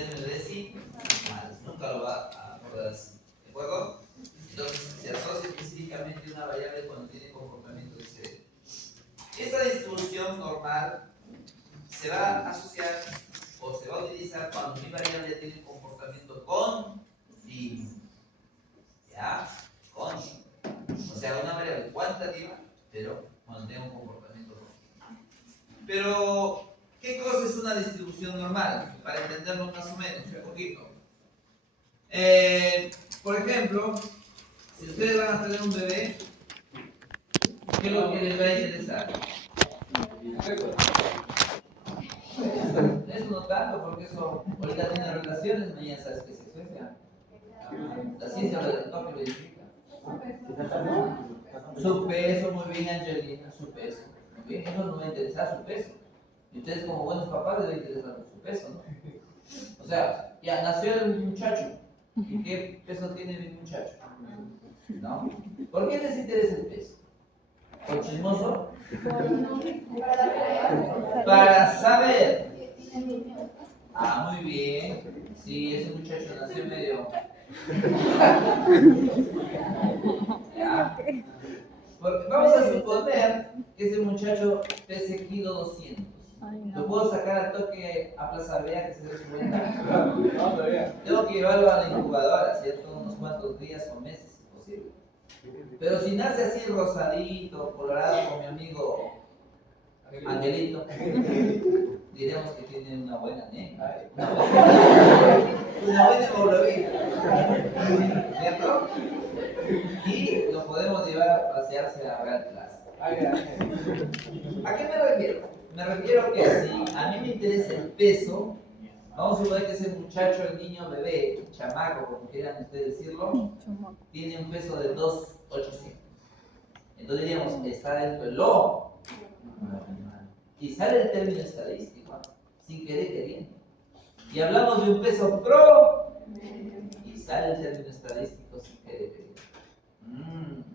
términos de decimales. Nunca lo va a poder así. ¿De acuerdo? Entonces se asocia específicamente una variable cuando tiene comportamiento de CD. Esta distribución normal se va a asociar o se va a utilizar cuando mi variable tiene un comportamiento continuo. ¿Ya? Continuo. O sea, una variable cuantitativa, pero cuando tiene un comportamiento continuo. Pero, ¿qué cosa es una distribución normal? Para entenderlo más o menos, un poquito. Por ejemplo, si ustedes van a tener un bebé, ¿qué es lo que les va a interesar? Eso no tanto, porque eso ahorita tiene relaciones, mañana sabes qué sexo es ya. La ciencia habla del toque verifica. Su peso, muy bien, Angelina, su peso. Muy bien, eso no va a interesar su peso. Y ustedes, como buenos papás, deben interesar su peso, ¿no? O sea, ya nació el muchacho. ¿Y qué peso tiene mi muchacho? ¿No? ¿Por qué les interesa el peso? ¿Por chismoso? Para saber. Ah, muy bien. Sí, ese muchacho nació medio. Ya. Vamos a suponer que ese muchacho pese kilo 200. ¿Lo puedo sacar al toque a Plaza Vea que se dé cuenta? No, todavía. Tengo que llevarlo a la incubadora, ¿cierto? Unos cuantos días o meses, si es posible. Pero si nace así rosadito, colorado, con mi amigo Angelito, diremos que tiene una buena anemia, una buena hemoglobina, ¿cierto? Y lo podemos llevar a pasearse a Real Plaza. ¿A qué me refiero? Me refiero que si a mí me interesa el peso, vamos a suponer que ese muchacho, el niño, bebé, chamaco, como quieran ustedes decirlo, tiene un peso de 2.800. Entonces diríamos, está dentro del lo normal. Y sale el término estadístico, sin querer queriendo. Y hablamos de un peso pro, y sale el término estadístico sin querer queriendo.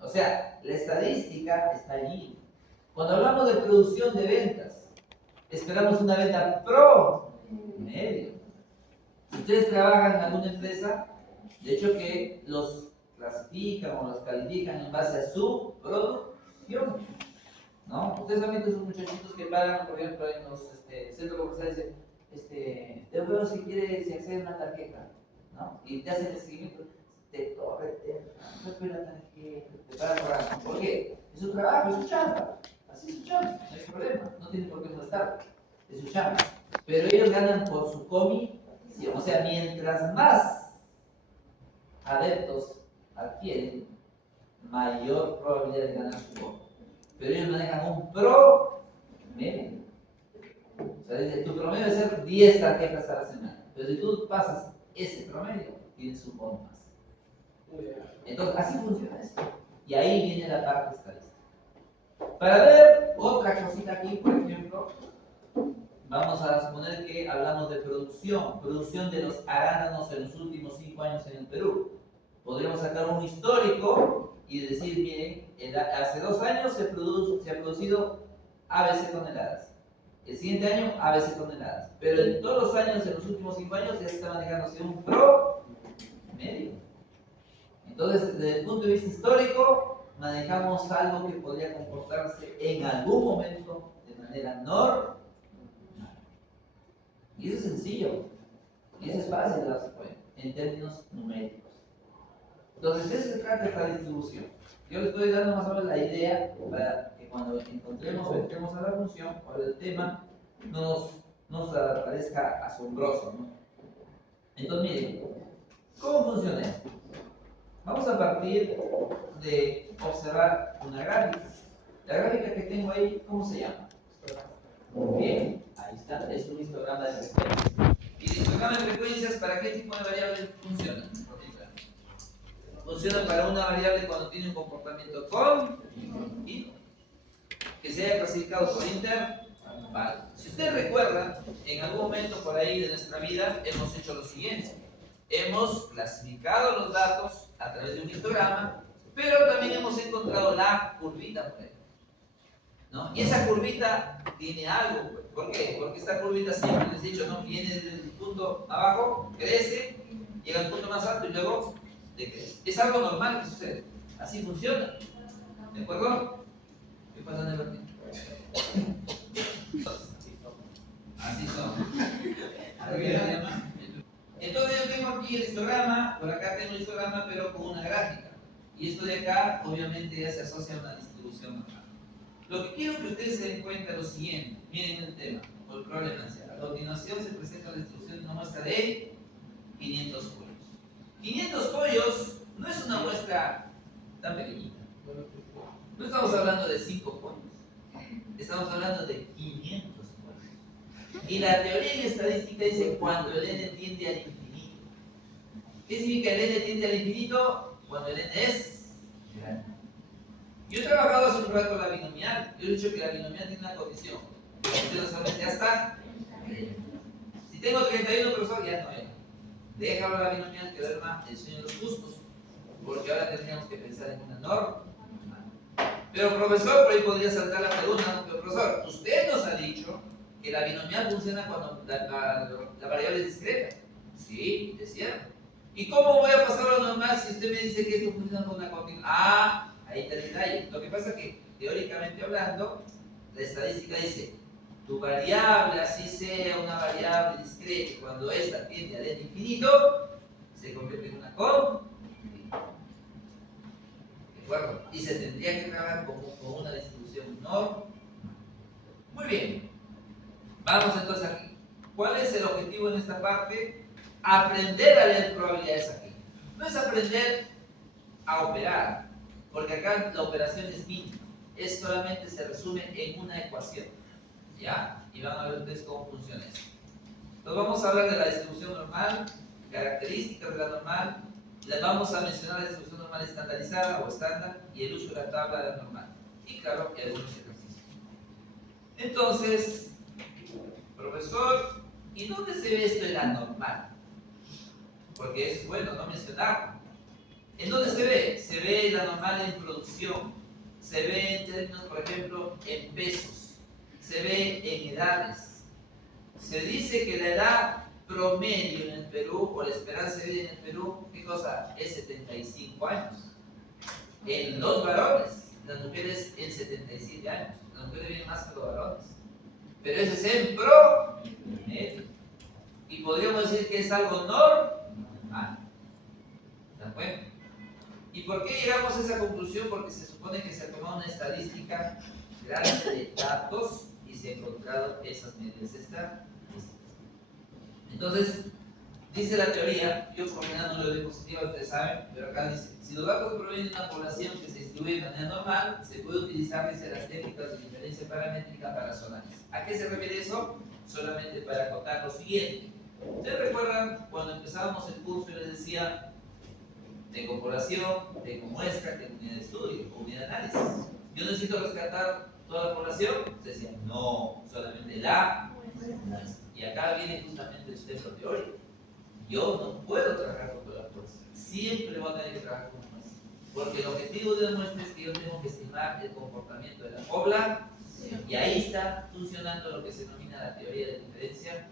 O sea, la estadística está allí. Cuando hablamos de producción de ventas, esperamos una venta promedio. Si ustedes trabajan en alguna empresa, de hecho que los clasifican o los califican en base a su producción, ¿no? Ustedes han visto esos muchachitos que pagan, por ejemplo, en los centros comerciales, te veo si quieres, si accede a una tarjeta, ¿no? Y te hacen el seguimiento, te la tarjeta, te pagan por. ¿Por qué? Es su trabajo, es su chamba. Así es su chamba, no hay problema, no tiene por qué molestar, es su chamba. Pero ellos ganan por su comisión, o sea, mientras más adeptos adquieren, mayor probabilidad de ganar su comisión. Pero ellos manejan un promedio. O sea, dice, tu promedio debe ser 10 tarjetas a la semana. Pero si tú pasas ese promedio, tienes un bono más. Entonces, así funciona esto. Y ahí viene la parte estadística. Para ver otra cosita aquí, por ejemplo, vamos a suponer que hablamos de producción de los arándanos en los últimos 5 años en el Perú. Podríamos sacar un histórico y decir, miren, hace 2 años se ha producido ABC toneladas. El siguiente año, ABC toneladas. Pero en todos los años, en los últimos 5 años, ya se está manejándose un promedio. Entonces, desde el punto de vista histórico, manejamos algo que podría comportarse en algún momento de manera normal. Y eso es sencillo. Y eso es fácil de darse cuenta, en términos numéricos. Entonces, de eso se trata esta distribución. Yo les estoy dando más o menos la idea para que cuando encontremos o entremos a la función o al tema, no nos parezca asombroso, ¿no? Entonces, miren, ¿cómo funciona esto? Vamos a partir de observar una gráfica. La gráfica que tengo ahí, ¿cómo se llama? Muy bien, ahí está, es un histograma de frecuencias. ¿Y el histograma de frecuencias para qué tipo de variables funciona? Funciona para una variable cuando tiene un comportamiento continuo, que se haya clasificado por intervalo. Si ustedes recuerdan, en algún momento por ahí de nuestra vida hemos hecho lo siguiente. Hemos clasificado los datos a través de un histograma, pero también hemos encontrado la curvita por ahí. ¿no? Y esa curvita tiene algo, pues. ¿Por qué? Porque esta curvita siempre les he dicho, ¿no? Viene desde el punto abajo, crece, llega al punto más alto y luego decrece. Es algo normal que sucede. Así funciona. ¿De acuerdo? ¿Qué pasa en el vertido? Así son. Entonces yo tengo aquí el histograma, por acá tengo el histograma pero con una gráfica. Y esto de acá obviamente ya se asocia a una distribución normal. Lo que quiero que ustedes se den cuenta es lo siguiente. Miren el tema o el problema. A continuación se presenta la distribución de una muestra de 500 pollos. 500 pollos no es una muestra tan pequeñita. No estamos hablando de 5 pollos. Estamos hablando de 500 pollos. Y la teoría y la estadística dice cuando el n tiende al infinito. ¿Qué significa el n tiende al infinito? Cuando el n es grande. Yo he trabajado hace un rato la binomial. Yo he dicho que la binomial tiene una condición. La condición solamente hasta 30. Si tengo 31, profesor, ya no hay. Déjalo la binomial que duerma el sueño de los justos. Porque ahora tendríamos que pensar en una norma. Pero profesor, por ahí podría saltar la pregunta. Pero profesor, usted nos ha dicho que la binomial funciona cuando la variable es discreta. Sí, es cierto. ¿Y cómo voy a pasar a lo normal si usted me dice que esto funciona con una continua? Ahí está el detalle. Lo que pasa es que, teóricamente hablando, la estadística dice, tu variable, así sea una variable discreta, cuando esta tiende al n infinito, se convierte en una continua. ¿De acuerdo? Y se tendría que trabajar con una distribución normal. Muy bien. Vamos entonces aquí. ¿Cuál es el objetivo en esta parte? Aprender a leer probabilidades aquí. No es aprender a operar, porque acá la operación es mínima. Es solamente se resume en una ecuación. ¿Ya? Y van a ver ustedes cómo funciona eso. Entonces vamos a hablar de la distribución normal, características de la normal. Les vamos a mencionar la distribución normal estandarizada o estándar y el uso de la tabla de la normal. Y claro, y algunos ejercicios. Entonces, profesor, ¿y dónde se ve esto en la normal? Porque es bueno no mencionarlo. ¿En dónde se ve? Se ve la normal en producción, se ve en términos, por ejemplo, en pesos, se ve en edades. Se dice que la edad promedio en el Perú, o la esperanza de vida en el Perú, ¿qué cosa? Es 75 años. En los varones, las mujeres en 77 años. Las mujeres viven más que los varones. Pero eso es en promedio. Y podríamos decir que es algo normal. ¿De acuerdo? ¿Y por qué llegamos a esa conclusión? Porque se supone que se ha tomado una estadística grande de datos y se han encontrado esas medidas estadísticas. Entonces, dice la teoría, yo combinando lo de positiva, ustedes saben, pero acá dice, si los datos provienen de una población que se distribuye de manera normal, se puede utilizar, dice, las técnicas de diferencia paramétrica para zonas. ¿A qué se refiere eso? Solamente para acotar lo siguiente. ¿Ustedes recuerdan cuando empezábamos el curso y les decía, tengo población, tengo muestra, tengo unidad de estudio o unidad de análisis? ¿Yo necesito rescatar toda la población? Ustedes decían, no, solamente la muestra. Y acá viene justamente el texto teórico. Yo no puedo trabajar con toda la fuerza. Siempre voy a tener que trabajar con muestra. Porque el objetivo de la muestra es que yo tengo que estimar el comportamiento de la población. Y ahí está funcionando lo que se denomina la teoría de diferencia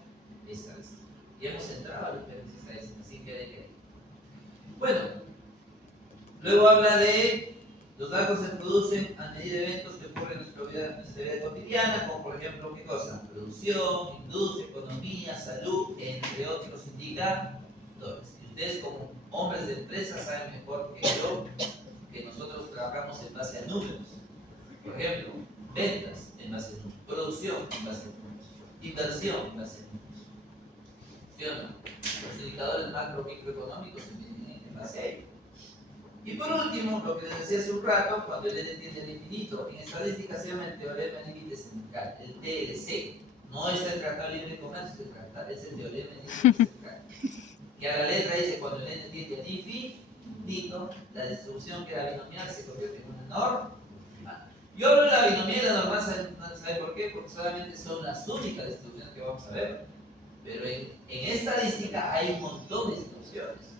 estadística. Y hemos entrado a la diferencia estadística, sin que deje. Bueno, luego habla de los datos se producen a medida de eventos que ocurren en nuestra vida cotidiana, como por ejemplo, ¿qué cosa? Producción, industria, economía, salud, entre otros indicadores. Y ustedes como hombres de empresa saben mejor que yo que nosotros trabajamos en base a números. Por ejemplo, ventas en base a números, producción en base a números, inversión en base a números. ¿Sí o no? Los indicadores macro microeconómicos se miden en base a ello. Y por último, lo que les decía hace un rato, cuando el n tiende al infinito, en estadística se llama el teorema de límite central, el TLC. No es el tratado de libre comercio, es el teorema de límite central. Que a la letra dice, cuando el n tiende al infinito, la distribución que era binomial se convierte en una normal. Yo hablo de la binomial y la normal, ¿sabe por qué? Porque solamente son las únicas distribuciones que vamos a ver. Pero en estadística hay un montón de distribuciones.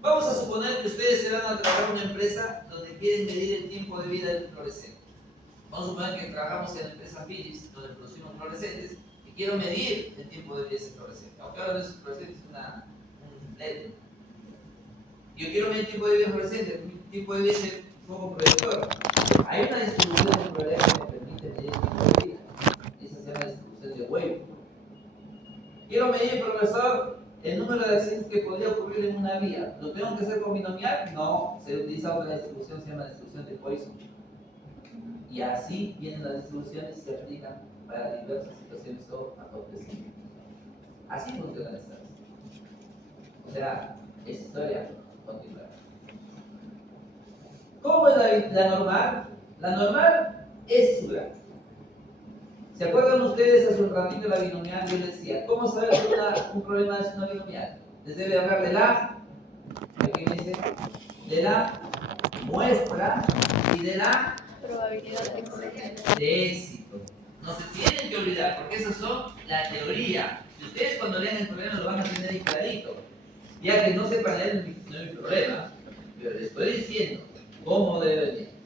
Vamos a suponer que ustedes se van a trabajar en una empresa donde quieren medir el tiempo de vida del fluorescente. Vamos a suponer que trabajamos en la empresa Philips, donde producimos fluorescentes, y quiero medir el tiempo de vida de ese fluorescente. Aunque ahora no es fluorescente, es un LED. Yo quiero medir el tiempo de vida fluorescente, el tiempo de vida es el foco proyector. Hay una distribución de probabilidades que me permite medir el tiempo de vida. Esa se llama distribución de Weyl. Quiero medir, profesor, el número de accidentes que podría ocurrir en una vía. ¿Lo tengo que hacer con binomial? No, se utiliza otra distribución, se llama distribución de Poisson. Y así vienen las distribuciones y se aplican para diversas situaciones o acontecimientos. Así funciona la estadística. O sea, es historia continuada. ¿Cómo es la normal? La normal es su gráfico. ¿Se acuerdan ustedes hace un ratito de la binomial? Yo les decía, ¿cómo saber que un problema es una binomial? Les debe hablar de la, ¿qué me dice? De la muestra y de la probabilidad de éxito. No se tienen que olvidar, porque esas son la teoría. Y ustedes cuando lean el problema lo van a tener ahí clarito. Ya que no sepan leer no hay problema, pero les estoy diciendo cómo debe leer.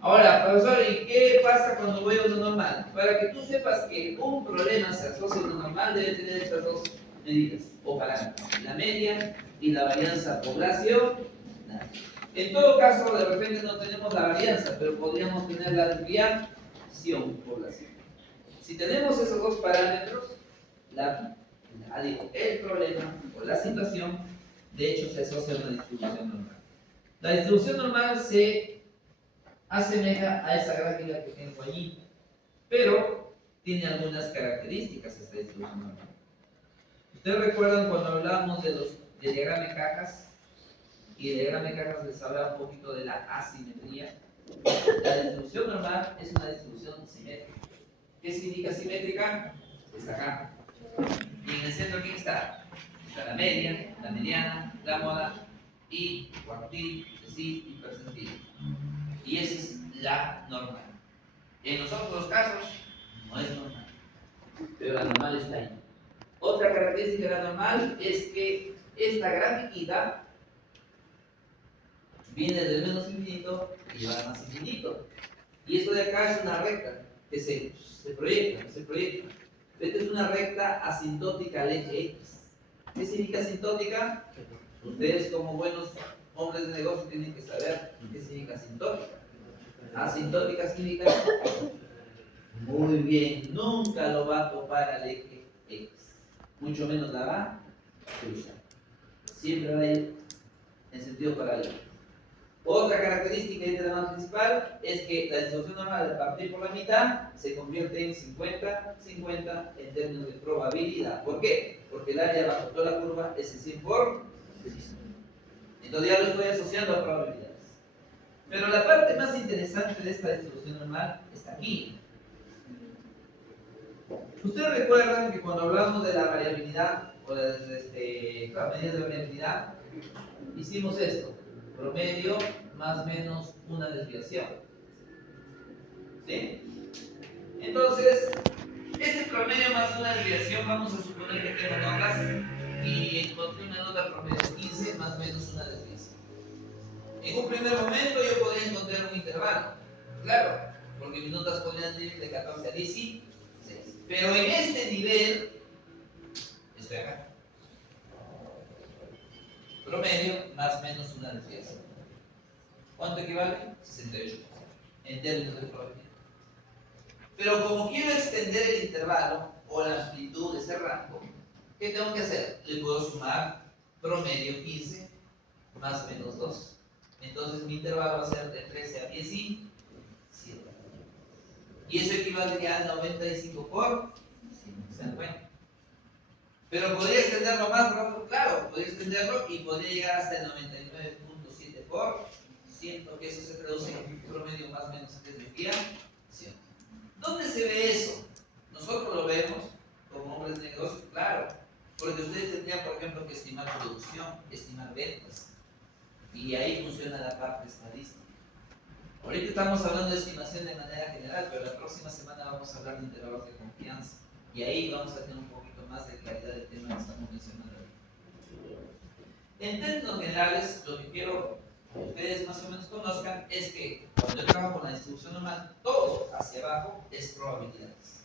Ahora, profesor, ¿y qué pasa cuando voy a uno normal? Para que tú sepas que un problema se asocia a uno normal, debe tener estas dos medidas o parámetros: la media y la varianza poblacional. En todo caso, de repente no tenemos la varianza, pero podríamos tener la desviación poblacional. Si tenemos esos dos parámetros, el problema o la situación, de hecho, se asocia a una distribución normal. La distribución normal se asemeja a esa gráfica que tengo allí, pero tiene algunas características esta distribución normal. ¿Ustedes recuerdan cuando hablábamos de diagrama de cajas? Y el diagrama de cajas les hablaba un poquito de la asimetría. La distribución normal es una distribución simétrica. ¿Qué significa simétrica? Está acá. Y en el centro, ¿quién está? Está la media, la mediana, la moda y cuartil, decil y percentil. Y esa es la normal. En los otros casos no es normal, pero la normal está ahí. Otra característica de la normal es que esta grafiquita viene del menos infinito y va al más infinito. Y esto de acá es una recta que se proyecta. Esta es una recta asintótica al eje X. ¿Qué significa asintótica? Ustedes como buenos hombres de negocio tienen que saber qué significa asintótica. Asintótica significa, muy bien, nunca lo va a topar al eje X, mucho menos la va a cruzar. Siempre va a ir en sentido paralelo. Otra característica del diagrama principal es que la distribución normal al partir por la mitad se convierte en 50-50 en términos de probabilidad. ¿Por qué? Porque el área bajo toda la curva es el 100%. Entonces ya lo estoy asociando a probabilidades. Pero la parte más interesante de esta distribución normal está aquí. Ustedes recuerdan que cuando hablamos de la variabilidad o de las medidas de variabilidad, hicimos esto: promedio más menos una desviación. ¿Sí? Entonces, este promedio más una desviación, vamos a suponer que tengo notas y encontré una nota promedio 15 más menos una desviación. En un primer momento yo podría encontrar un intervalo, claro, porque mis notas podrían ir de 14 a 16. Pero en este nivel, estoy acá. Promedio más menos una desviación. ¿Cuánto equivale? 68%. En términos de probabilidad. Pero como quiero extender el intervalo o la amplitud de ese rango, ¿qué tengo que hacer? Le puedo sumar promedio 15 más menos 2. Entonces mi intervalo va a ser de 13 a 17. Y eso equivaldría al 95 por 50. Pero podría extenderlo más, claro, podría extenderlo y podría llegar hasta el 99.7 por 100, que eso se traduce en un promedio más o menos de desviación. ¿Dónde se ve eso? Nosotros lo vemos como hombres de negocio, claro, porque ustedes tendrían, por ejemplo, que estimar producción, estimar ventas, y ahí funciona la parte estadística. Ahorita estamos hablando de estimación de manera general, pero la próxima semana vamos a hablar de intervalos de confianza, y ahí vamos a tener un poquito más de claridad del tema que estamos mencionando. En términos generales, lo que quiero ustedes más o menos conozcan, es que cuando yo trabajo con la distribución normal, todo hacia abajo es probabilidades.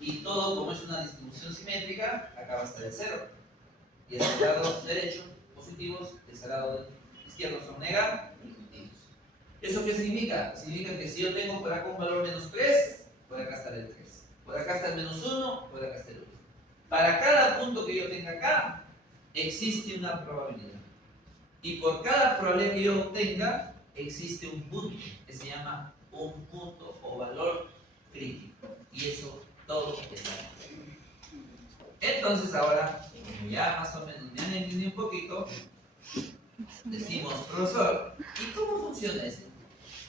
Y todo, como es una distribución simétrica, acá va a estar el 0. Y el lado derecho, positivos, el lado izquierdo son negativos. ¿Eso qué significa? Significa que si yo tengo por acá un valor menos 3, por acá está el 3. Por acá está el menos 1, por acá está el 1. Para cada punto que yo tenga acá, existe una probabilidad. Y por cada probabilidad que yo obtenga, existe un punto que se llama un punto o valor crítico. Y eso todo está. Entonces ahora, como ya más o menos me han entendido un poquito, decimos, profesor, ¿y cómo funciona esto?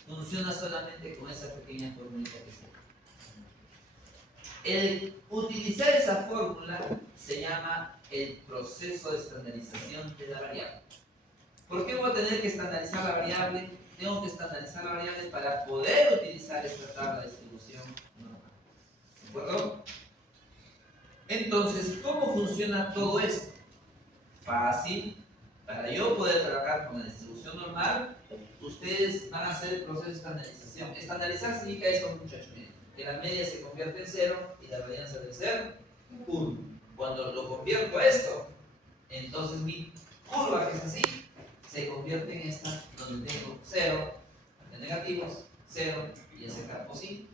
Funciona solamente con esa pequeña fórmula que está. El utilizar esa fórmula se llama el proceso de estandarización de la variable. ¿Por qué voy a tener que estandarizar la variable? Tengo que estandarizar la variable para poder utilizar esta tabla de distribución normal. ¿De acuerdo? Entonces, ¿cómo funciona todo esto? Fácil. Para yo poder trabajar con la distribución normal, ustedes van a hacer el proceso de estandarización. Estandarizar significa esto, muchachos. Miren, que la media se convierte en 0 y la varianza debe ser 1. Cuando lo convierto a esto, entonces mi curva, que es así, se convierte en esta, donde tengo 0 de negativos, 0 y ese acá positivos.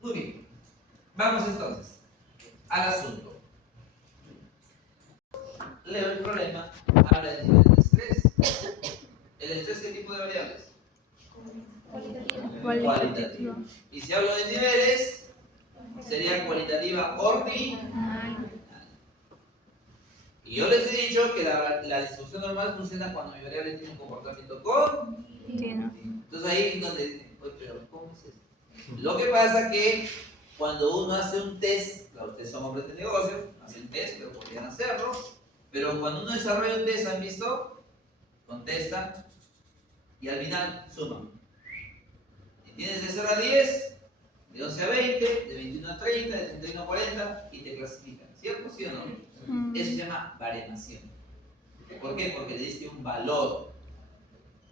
Muy bien. Vamos entonces al asunto. Leo el problema, habla del nivel de estrés. ¿El estrés qué tipo de variables? Cualitativa. Y si hablo de niveles, sería cualitativa ordinaria. Y yo les he dicho que la distribución normal funciona cuando mi variable tiene un comportamiento continuo. Entonces ahí es donde dicen, oye, pero ¿cómo es esto? Lo que pasa que cuando uno hace un test, claro, ustedes son hombres de negocios, hacen test, pero podrían hacerlo, pero cuando uno desarrolla un test, ¿han visto? Contesta y al final suman. Y tienes de 0 a 10, de 11 a 20, de 21 a 30, de 31 a 40 y te clasifican, ¿cierto? ¿Sí o no? Eso se llama baremación. ¿Por qué? Porque le diste un valor.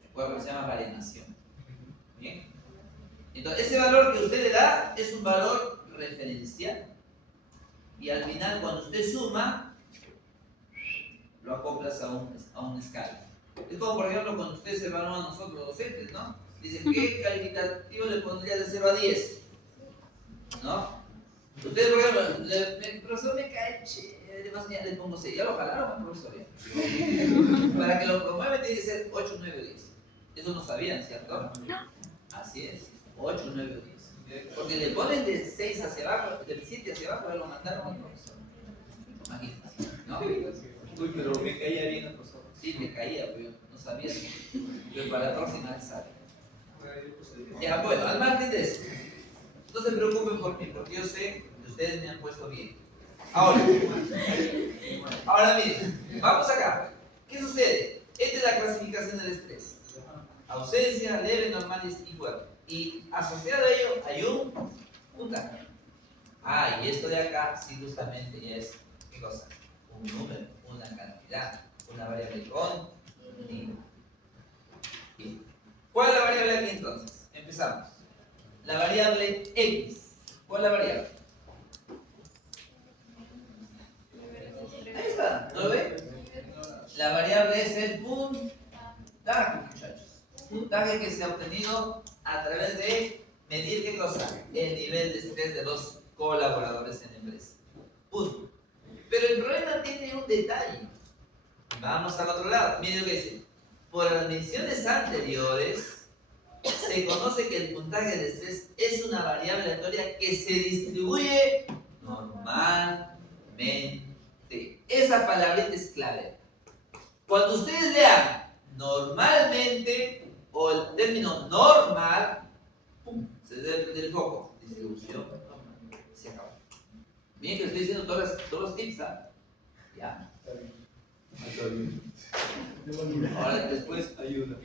¿De acuerdo? Se llama baremación. ¿Bien? Entonces, ese valor que usted le da es un valor referencial. Y al final, cuando usted suma, lo acoplas a una escala. Es como, por ejemplo, cuando ustedes evalúan a nosotros los docentes, ¿no? Dicen, ¿qué calificativo le pondría de 0 a 10? ¿No? Ustedes, por ejemplo, el profesor me cae chévere, más allá le pongo 6. Ya lo jalaron, profesor. Para que lo promueva tiene que ser 8, 9 o 10. Eso no sabían, ¿cierto? Así es, 8, 9 o 10. Porque le ponen de 6 hacia abajo, del 7 hacia abajo, ya lo mandaron al profesor. Imagínate, ¿no? Uy, pero me caía bien el profesor. Sí, me caía, pero yo no sabía. Pero para la próxima vez sabe. Ya, bueno, al margen de eso. No se preocupen por mí, porque yo sé que ustedes me han puesto bien. Ahora miren, vamos acá. ¿Qué sucede? Esta es la clasificación del estrés. Ausencia, leve, normal y fuerte. Y asociado a ello hay un puntaje. Ah, y esto de acá, sí, justamente ya es, ¿qué cosa? Un número, una cantidad, una variable continua. ¿Cuál es la variable aquí entonces? Empezamos. La variable X. ¿Cuál es la variable? Ahí está, ¿no lo ve? La variable es el puntaje, muchachos. Puntaje que se ha obtenido a través de medir ¿qué cosa? El nivel de estrés de los colaboradores en la empresa. Punto. Pero el problema tiene un detalle. Vamos al otro lado. Miren lo que dice. Por las mediciones anteriores, se conoce que el puntaje de estrés es una variable aleatoria que se distribuye normalmente. Esa palabrita es clave. Cuando ustedes lean normalmente o el término normal, ¡pum!, se debe del foco. Distribución normal. Se acabó. Miren que estoy diciendo todos los tips, ¿ah? ¿Ya? Ahora después ayuda.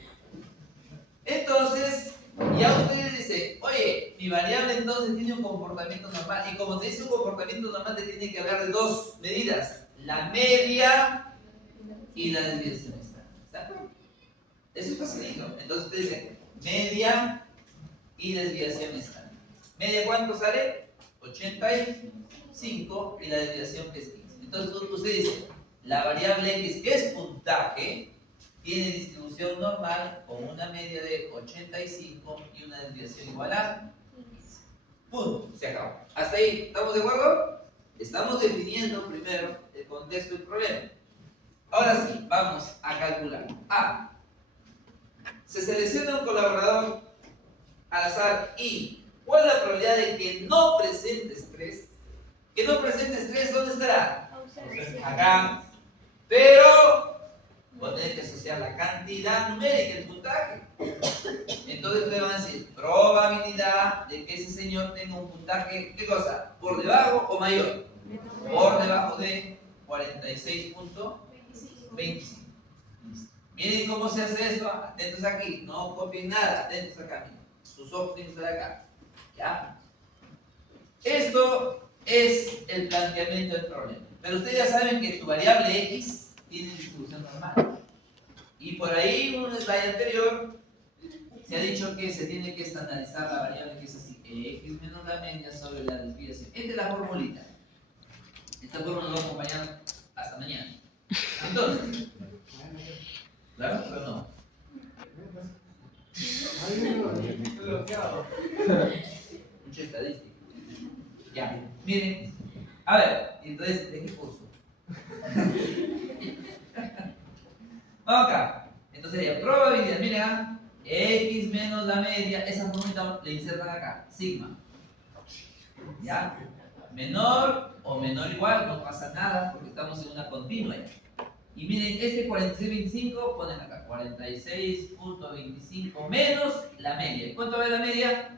Entonces, ya ustedes dicen, oye, mi variable entonces tiene un comportamiento normal. Y como te dice un comportamiento normal, te tiene que hablar de dos medidas: la media y la desviación estándar. ¿Está? Eso es facilito. Entonces usted dice media y desviación estándar. ¿Media cuánto sale? 85 y la desviación que es 15. Entonces usted dice, la variable x, que es puntaje, tiene distribución normal con una media de 85 y una desviación igual a 15. Punto, se acabó. ¿Hasta ahí estamos de acuerdo? Estamos definiendo primero el contexto del problema. Ahora sí, vamos a calcular. A. Se selecciona un colaborador al azar y ¿cuál es la probabilidad de que no presente estrés? Que no presente estrés, ¿dónde estará? Acá. Pero voy a tener que asociar la cantidad numérica, el puntaje. Entonces le van a decir probabilidad de que ese señor tenga un puntaje, ¿qué cosa? ¿Por debajo o mayor? Por debajo de 46.25. Miren cómo se hace esto. Atentos aquí, no copien nada, atentos acá. Sus ojos tienen que estar acá. ¿Ya? Esto es el planteamiento del problema. Pero ustedes ya saben que tu variable x tiene distribución normal. Y por ahí, en un slide anterior, se ha dicho que se tiene que estandarizar la variable que es así: x menos la media sobre la desviación. Esta es la formulita. Esta fórmula nos va a acompañar hasta mañana. Entonces, ¿claro? Pero no. Mucha estadística. Ya, miren. A ver, entonces, ¿de qué curso? Vamos acá. Entonces sería probabilidad, mira, x menos la media, esa fórmula le insertan acá, sigma. ¿Ya? Menor o menor igual, no pasa nada porque estamos en una continua ya. Y miren, este 46.25 ponen acá, 46.25 menos la media. ¿Cuánto va la media?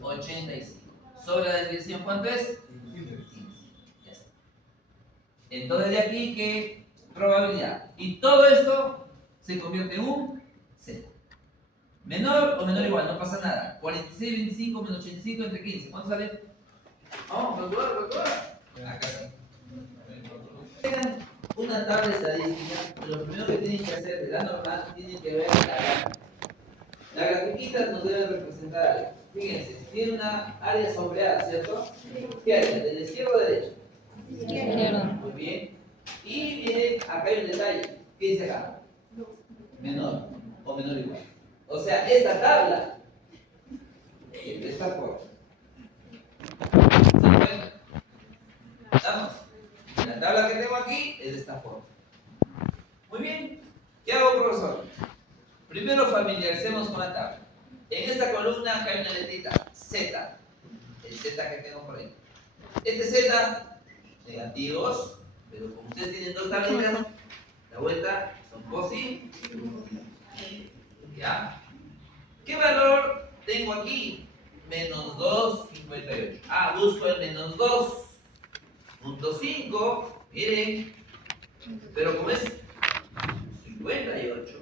85. Sobre la desviación, ¿cuánto es? 15. Ya está. Entonces de aquí que probabilidad. Y todo esto se convierte en un Z. Menor o menor igual, no pasa nada. 46.25 menos 85 entre 15. ¿Cuánto sale? Vamos, calcular. Acá sí. Tengan una tabla estadística, lo primero que tienen que hacer de la normal, tienen que ver la gráfica. La grafiquita nos debe representar algo. Fíjense, tiene una área sombreada, ¿cierto? ¿Qué área? ¿De la izquierda o de la derecha? Izquierda. Muy bien. Y miren, acá hay un detalle. ¿Qué dice acá? Menor o menor igual. O sea, esta tabla es de esta forma. ¿Se cuenta? ¿Estamos? La tabla que tengo aquí es de esta forma. Muy bien. ¿Qué hago, profesor? Primero familiaricemos con la tabla. En esta columna hay una letrita Z. El Z que tengo por ahí. Este Z, negativos, pero como ustedes tienen dos tablitas, la vuelta son positivos. ¿Ya? ¿Qué valor tengo aquí? Menos 2,58. Ah, busco el menos 2,5. Miren. Pero como es 58,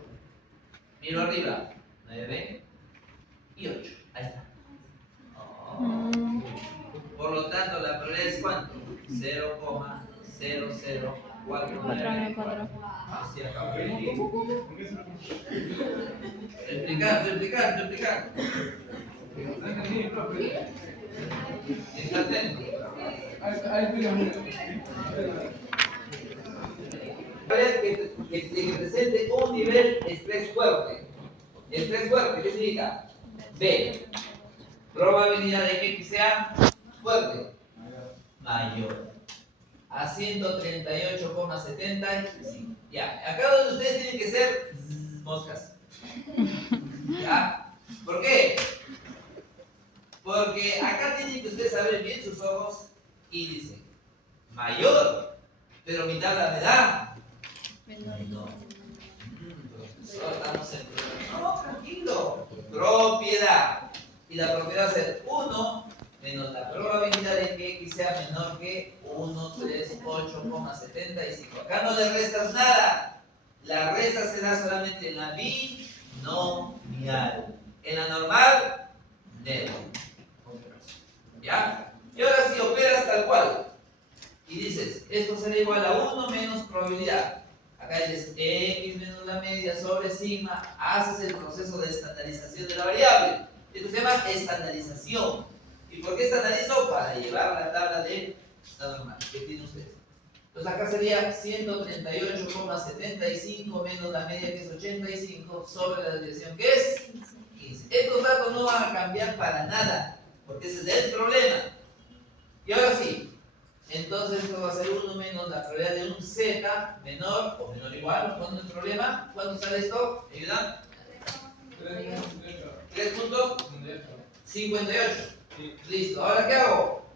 miro arriba. 9 y 8. Ahí está. Oh. Por lo tanto, la probabilidad es ¿cuánto? 0,0049. Así acabó. Explicando. Está atento. Que presente un nivel de estrés fuerte. Estrés fuerte, ¿qué significa? B. Probabilidad de que X sea fuerte. Mayor. A 138,75. Ya. Acá donde ustedes tienen que ser moscas. ¿Ya? ¿Por qué? Porque acá tienen que ustedes saber bien sus ojos y dicen mayor, pero mi tabla me da menor. Profesor, estamos en problema. No, tranquilo. Propiedad. Y la propiedad va a ser 1 menos la probabilidad de que X sea menor que 138,75. Acá no le restas nada. La resta se da solamente en la binomial. En la normal, nero. ¿Ya? Y ahora si operas tal cual y dices, esto será igual a 1 menos probabilidad. Acá dices x menos la media sobre sigma, haces el proceso de estandarización de la variable. Esto se llama estandarización. ¿Y por qué estandarizo? Para llevar la tabla de la normal que tiene ustedes. Entonces acá sería 138,75 menos la media que es 85 sobre la desviación que es 15. Estos datos no van a cambiar para nada, porque ese es el problema. Y ahora sí, entonces esto va a ser 1 menos la probabilidad de un z menor o menor o igual. ¿Cuándo es el problema? ¿Cuándo sale esto? ¿Me ayudan? 3.58. Listo. ¿Ahora qué hago?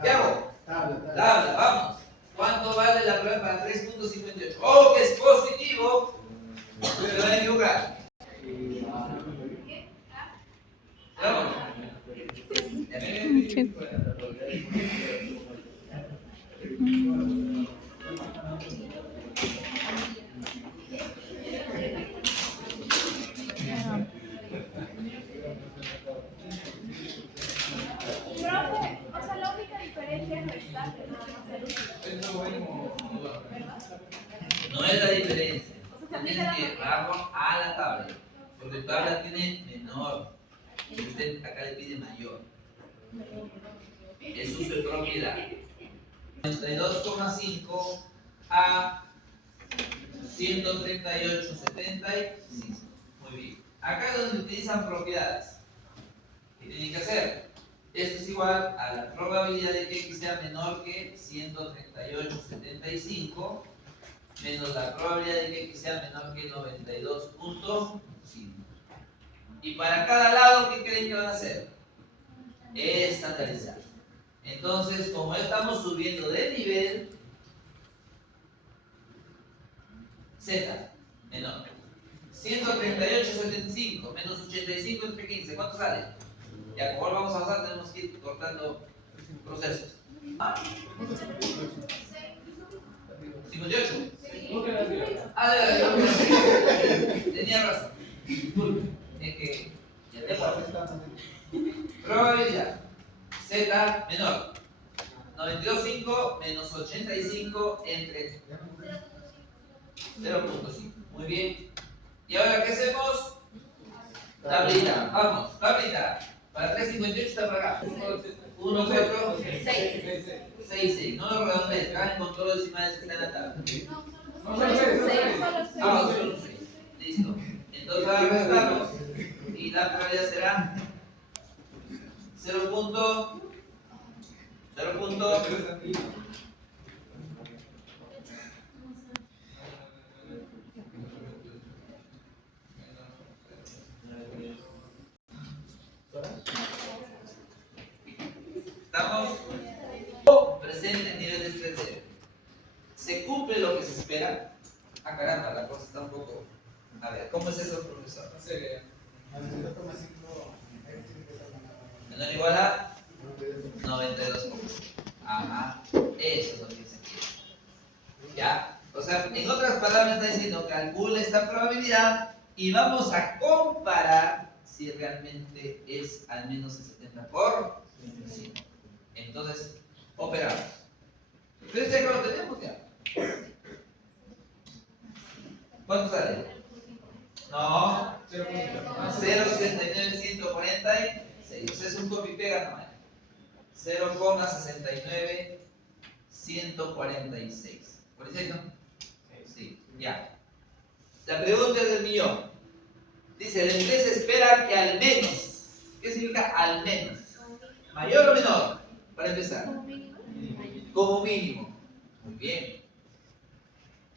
¿Qué hago? Tabla, vamos. ¿Cuánto vale la prueba para 3.58? Oh, que es positivo. No se van a equivocar. ¿Vamos? Profe, o sea, la única diferencia es restar, No es la diferencia. Tienes que llevarlo a la tabla. Porque tu tabla tiene menor. Y usted acá le pide mayor. Es uso de propiedad. 92,5 a 138,75. Muy bien. Acá es donde utilizan propiedades. ¿Qué tienen que hacer? Esto es igual a la probabilidad de que x sea menor que 138,75 menos la probabilidad de que x sea menor que 92,5. Y para cada lado, ¿qué creen que van a hacer? Estandarizar. Entonces, como estamos subiendo de nivel, z menor 138,75 menos 85 entre 15, ¿cuánto sale? Ya, como vamos a avanzar, tenemos que ir cortando procesos. 58. Tenía razón. Disculpe, es que ya te guardo. Probabilidad z menor 92,5 menos 85 entre 0.5. Muy bien. ¿Y ahora qué hacemos? Tablita. Vamos, tablita. Para 3.58 está para acá. 1, 4, 6, 6. No lo redondees, traen con todos los decimales que están en la tabla. Vamos, solo 6. Listo. Entonces ahora restamos. Y la probabilidad será 0.0. Estamos presente en nivel de estrés cero. ¿Se cumple lo que se espera? Ah, caramba, la cosa está un poco. A ver, ¿cómo es eso, profesor? Menor o igual a 92. Ajá, eso es lo que dice aquí. ¿Ya? O sea, en otras palabras está diciendo, calcula esta probabilidad y vamos a comparar si realmente es al menos el 70%. Entonces, operamos. Entonces ya lo tenemos ya. ¿Cuánto sale? No, 0,69,146. O sea, es un copy pega nomás. 0,69,146. ¿Por eso no? Sí, ya. La pregunta es del millón. Dice, la empresa espera que al menos. ¿Qué significa al menos? ¿Mayor o menor? Para empezar. Como mínimo. Muy bien.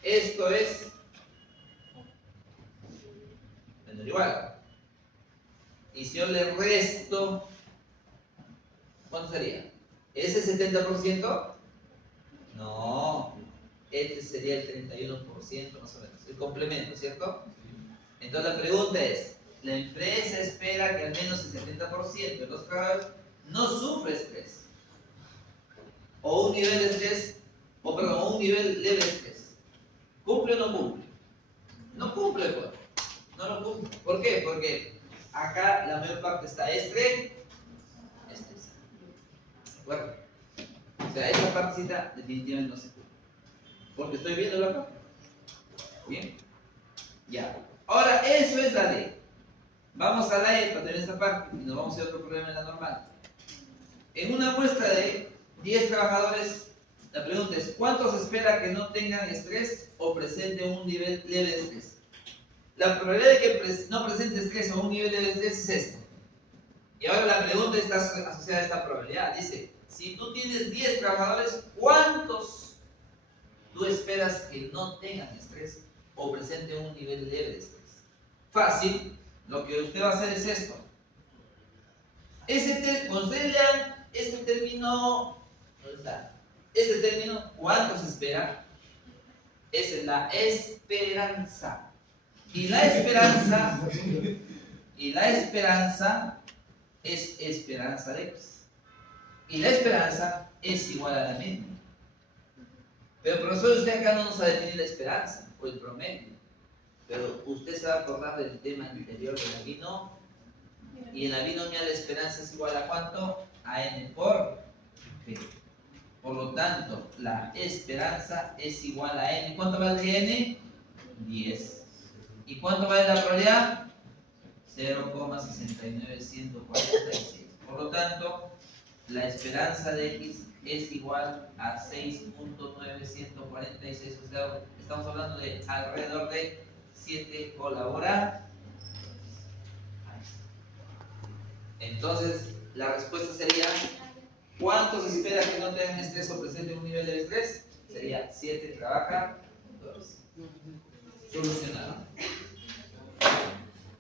Esto es menor o igual. Y si yo le resto, ¿cuánto sería? ¿Ese 70%? No. Este sería el 31% más o menos. El complemento, ¿cierto? Entonces la pregunta es, la empresa espera que al menos el 70% de los trabajadores no sufra estrés. O un nivel de estrés, o un nivel leve de estrés. ¿Cumple o no cumple? No cumple, pues. No lo cumple. ¿Por qué? Porque acá la mayor parte está estrés. ¿De acuerdo? O sea, esta partecita definitivamente no se cumple. Porque estoy viendo acá. Bien. Ya. Ahora, eso es la D. Vamos a la E para tener esta parte y nos vamos a ir a otro problema en la normal. En una muestra de 10 trabajadores, la pregunta es: ¿cuántos se espera que no tengan estrés o presenten un nivel leve de estrés? La probabilidad de que no presente estrés o un nivel leve de estrés es esto. Y ahora la pregunta está asociada a esta probabilidad. Dice: si tú tienes 10 trabajadores, ¿cuántos tú esperas que no tengan estrés o presenten un nivel leve de estrés? Fácil, lo que usted va a hacer es esto. Cuando ustedes lean este término, ¿dónde está? Este término, ¿cuánto se espera? Es la esperanza. Y la esperanza es esperanza de X. Y la esperanza es igual a la media. Pero profesor, usted acá no nos va a definir la esperanza o el promedio. Pero usted se va a acordar del tema anterior de la binomio. Y en la binomial la esperanza es igual a ¿cuánto? A n por p. Por lo tanto, la esperanza es igual a n. ¿Cuánto vale n? 10. ¿Y cuánto vale la probabilidad? 0,69146. Por lo tanto, la esperanza de x es igual a 6.946. O sea, estamos hablando de alrededor de 7 colaboradores. Entonces, la respuesta sería: ¿cuánto se espera que no tengan estrés o presenten un nivel de estrés? Sería 7 trabajadores. Solucionado.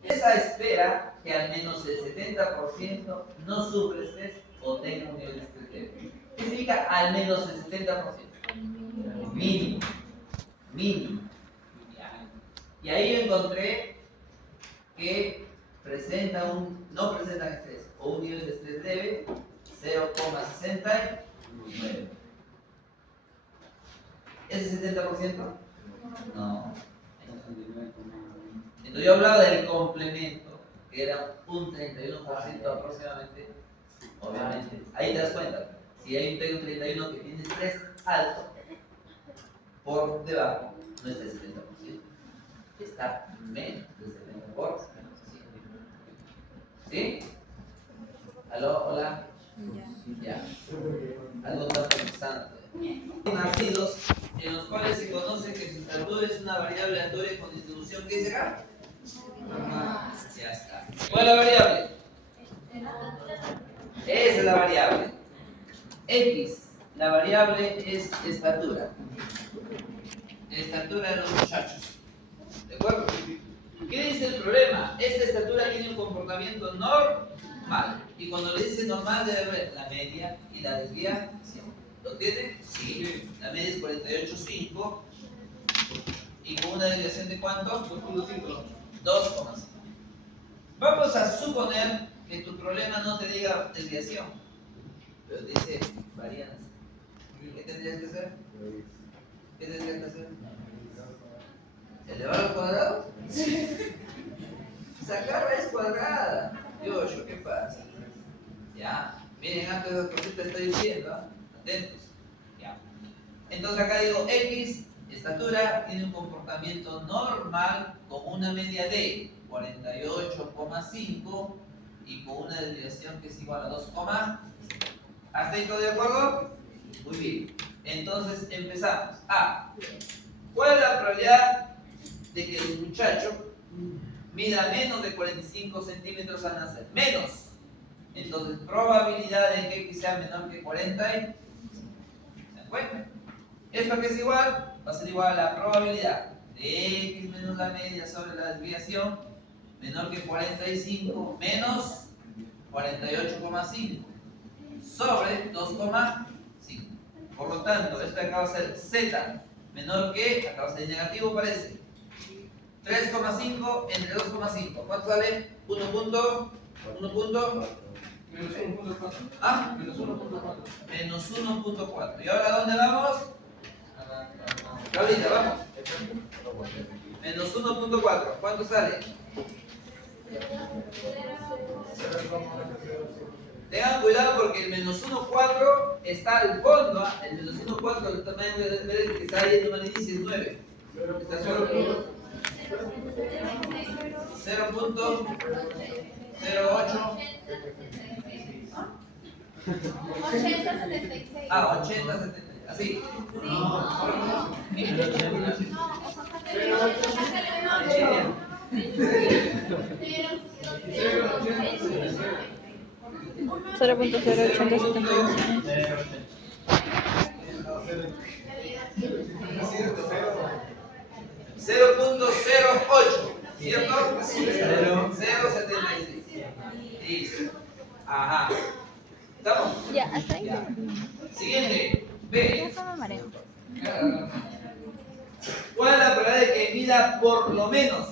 Esa espera que al menos el 70% no sufre estrés o tenga un nivel de estrés leve. ¿Qué significa al menos el 70%? Mínimo. Mínimo. Y ahí encontré que no presentan estrés o un nivel de estrés leve 0,69. ¿Es el 70%? No. Entonces yo hablaba del complemento, que era un 31% aproximadamente. Obviamente, ahí te das cuenta. Si hay un 31 que tiene estrés alto, por debajo no está el 70%. Está menos del 70%. ¿Sí? ¿Aló? ¿Hola? Ya. Algo está pensando. Nacidos en los cuales se conoce que su estatura es una variable aleatoria con distribución. ¿Qué dice acá? Ya está. ¿Cuál es la variable? Esa es la variable. X. La variable es estatura. Estatura de los muchachos. ¿De acuerdo? ¿Qué dice el problema? Esta estatura tiene un comportamiento normal. Y cuando le dice normal debe ver la media y la desviación. ¿Lo tiene? Sí. La media es 48,5. ¿Y con una desviación de cuánto? 2,5. 2,5. Vamos a suponer que tu problema no te diga desviación, pero dice varianza. ¿Qué tendrías que hacer? ¿Qué tendrías que hacer? ¿Elevar al cuadrado? Sacar raíz cuadrada. Yoyo, ¿qué pasa? Ya. Miren, antes de las cositas estoy diciendo, ¿eh? Atentos. Ya. Entonces acá digo X, estatura, tiene un comportamiento normal con una media de 48,5 y con una desviación que es igual a 2, ¿hasta ahí todo de acuerdo? Muy bien. Entonces empezamos. ¿Cuál es la probabilidad de que el muchacho mida menos de 45 centímetros al nacer? Menos. Entonces, probabilidad de que X sea menor que 40. ¿Se dan cuenta? Esto que es igual, va a ser igual a la probabilidad de X menos la media sobre la desviación menor que 45 menos 48,5 sobre 2,5. Por lo tanto, esto acá va a ser Z menor que, acá va a ser negativo, parece. 3,5 entre 2,5. ¿Cuánto sale? 1 punto. Menos 1.4. Menos 1.4. ¿Y ahora dónde vamos? Ahorita, vamos. Menos 1.4. ¿Cuánto sale? Tengan cuidado porque el menos 1.4 está al fondo. El menos 1.4 del tamaño que está ahí en el inicio es 9. ¿Estás seguro? 0.08. 80-76. Ah, 80, 70. Así. Cero punto cero ochenta setenta y seis. 0.08, ¿cierto? 0.076. Listo. Ajá. ¿Estamos? Ya, hasta ahí. Siguiente. B. Ya me mareo. ¿Cuál es la probabilidad de que mida por lo menos?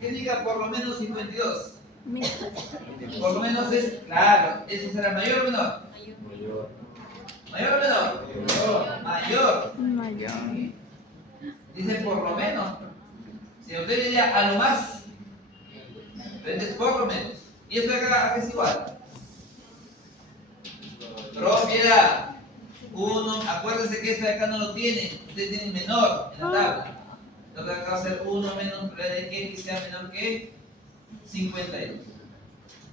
¿Qué significa por lo menos 52? Por lo menos es, claro, ¿eso será mayor o menor? ¿Mayor o menor? Mayor. Mayor. Dice por lo menos. Si usted diría a lo más, pero es por lo menos. ¿Y esto de acá a qué es igual? Propiedad. Uno, acuérdense que esto de acá no lo tiene. Usted tiene menor en la tabla. Entonces acá va a ser 1 menos probabilidad de que x sea menor que 52.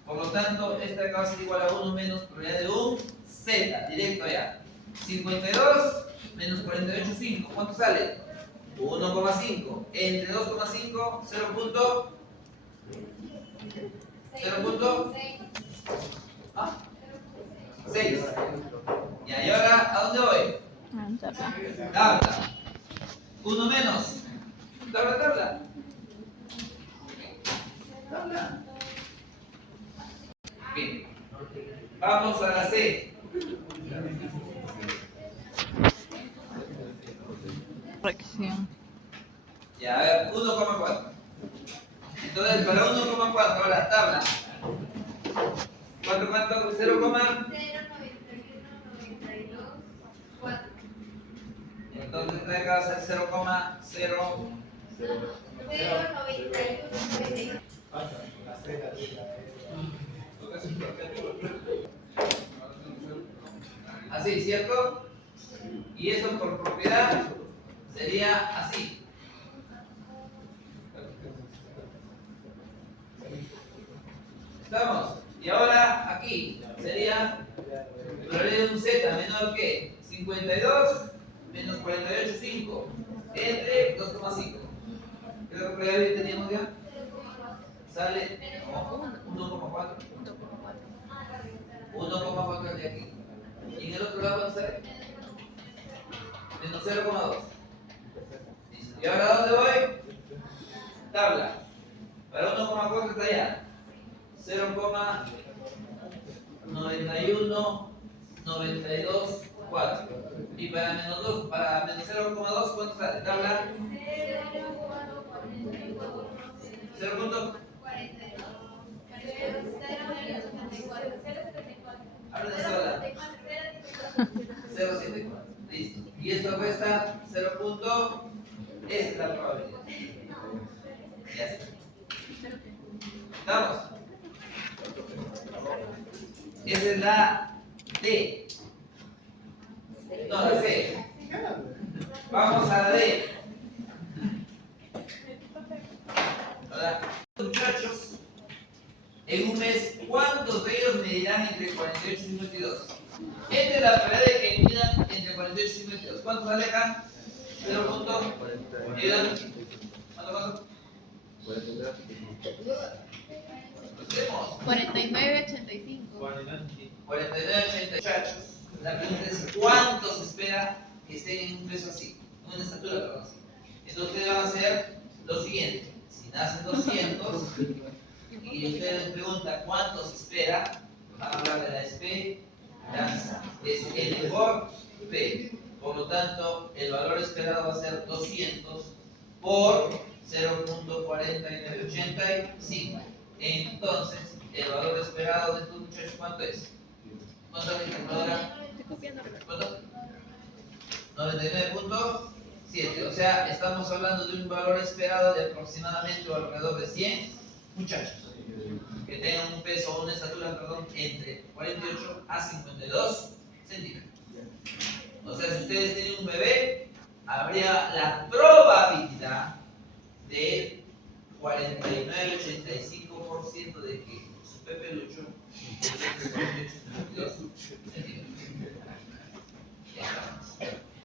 Por lo tanto, esta de acá va a ser igual a 1 menos probabilidad de un z, directo allá. 52 menos 48, 5. ¿Cuánto sale? 1,5. Entre 2,5, 0. 0.6. Y ahora, ¿a dónde voy? Tabla. 1 menos. Tabla. Bien. Vamos a la C. Fracción. Ya, a ver, 1,4. Entonces, para 1,4, ahora tabla. ¿Cuánto? 0, entonces esta de acá va a ser 0,0. Así, ¿cierto? Y eso por propiedad sería así. ¿Estamos? Y ahora aquí sería probabilidad de un z menor que 52 menos 48, 5 entre 2,5. ¿Qué probabilidad teníamos ya? Sale 1,4. 1,4 de aquí. Y en el otro lado, ¿cuánto sale? Menos 0,2. ¿Y ahora a dónde voy? Tabla. Para 1,4 está allá. 0,9192,4. Y para menos 2, para menos 0,2, ¿cuánto sale? Tabla. 0. Habla de sola. 0,74. Listo. Y esto cuesta 0. Esa es la probabilidad. Ya está. ¿Estamos? Esa es la D. No, la C. Vamos a la D. Ahora, muchachos, en un mes, ¿cuántos de ellos medirán entre 48 y 52? Esta es la probabilidad de que midan entre 48 y 52. ¿Cuánto sale acá? 0.40. ¿Cuánto? 49,85. 49,80. Muchachos, la pregunta es ¿cuánto se espera que estén en un peso así? En una estatura, perdón, así. Entonces ustedes van a hacer lo siguiente. Si nacen 200 y ustedes les preguntan cuánto se espera, van a hablar de la esperanza. Es N por P. Por lo tanto, el valor esperado va a ser 200 por 0.4985. Entonces, el valor esperado de estos muchachos, ¿cuánto es? ¿Cuánto es la calculadora? ¿Cuánto? 99.7. O sea, estamos hablando de un valor esperado de aproximadamente o alrededor de 100 muchachos que tengan un peso o una estatura, perdón, entre 48 a 52 centímetros. O sea, si ustedes tienen un bebé, habría la